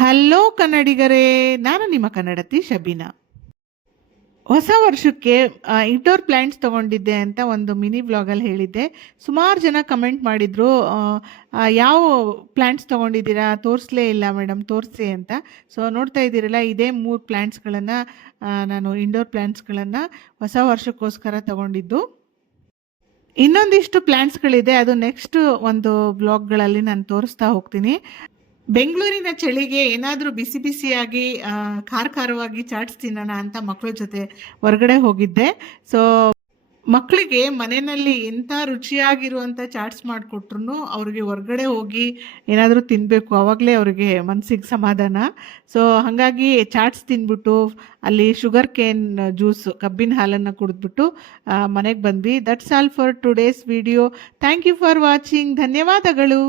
Hello ಕನ್ನಡಿಗರೇ, ನಾನು ನಿಮ್ಮ ಕನ್ನಡತಿ ಶಬೀನಾ. ಹೊಸ ವರ್ಷಕ್ಕೆ ಇಂಡೋರ್ ಪ್ಲ್ಯಾಂಟ್ಸ್ ತೊಗೊಂಡಿದ್ದೆ ಅಂತ ಒಂದು ಮಿನಿ ವ್ಲಾಗಲ್ಲಿ ಹೇಳಿದ್ದೆ. ಸುಮಾರು ಜನ ಕಮೆಂಟ್ ಮಾಡಿದರು, ಯಾವ ಪ್ಲ್ಯಾಂಟ್ಸ್ ತೊಗೊಂಡಿದ್ದೀರಾ, ತೋರಿಸಲೇ ಇಲ್ಲ ಮೇಡಮ್, ತೋರಿಸಿ ಅಂತ. ಸೊ ನೋಡ್ತಾ ಇದ್ದೀರಲ್ಲ, ಇದೇ 3 ಪ್ಲ್ಯಾಂಟ್ಸ್ಗಳನ್ನು ನಾನು ಇಂಡೋರ್ ಪ್ಲ್ಯಾಂಟ್ಸ್ಗಳನ್ನು ಹೊಸ ವರ್ಷಕ್ಕೋಸ್ಕರ ತೊಗೊಂಡಿದ್ದು. ಇನ್ನೊಂದಿಷ್ಟು ಪ್ಲ್ಯಾಂಟ್ಸ್ಗಳಿದೆ, ಅದು ನೆಕ್ಸ್ಟ್ ಒಂದು ವ್ಲಾಗ್ಗಳಲ್ಲಿ ನಾನು ತೋರಿಸ್ತಾ ಹೋಗ್ತೀನಿ. ಬೆಂಗಳೂರಿನ ಚಳಿಗೆ ಏನಾದರೂ ಬಿಸಿ ಬಿಸಿಯಾಗಿ ಖಾರವಾಗಿ ಚಾಟ್ಸ್ ತಿನ್ನೋಣ ಅಂತ ಮಕ್ಕಳ ಜೊತೆ ಹೊರಗಡೆ ಹೋಗಿದ್ದೆ. ಸೊ ಮಕ್ಕಳಿಗೆ ಮನೆಯಲ್ಲಿ ಎಂಥ ರುಚಿಯಾಗಿರುವಂಥ ಚಾಟ್ಸ್ ಮಾಡಿಕೊಟ್ರು ಅವ್ರಿಗೆ ಹೊರಗಡೆ ಹೋಗಿ ಏನಾದರೂ ತಿನ್ನಬೇಕು, ಆವಾಗಲೇ ಅವ್ರಿಗೆ ಮನಸ್ಸಿಗೆ ಸಮಾಧಾನ. ಸೊ ಹಾಗಾಗಿ ಚಾಟ್ಸ್ ತಿಂದ್ಬಿಟ್ಟು ಅಲ್ಲಿ ಶುಗರ್ ಕೇನ್ ಜ್ಯೂಸ್, ಕಬ್ಬಿನ ಹಾಲನ್ನು ಕುಡಿದ್ಬಿಟ್ಟು ಮನೆಗೆ ಬಂದ್ವಿ. That's all for today's video. Thank you for watching. ಧನ್ಯವಾದಗಳು.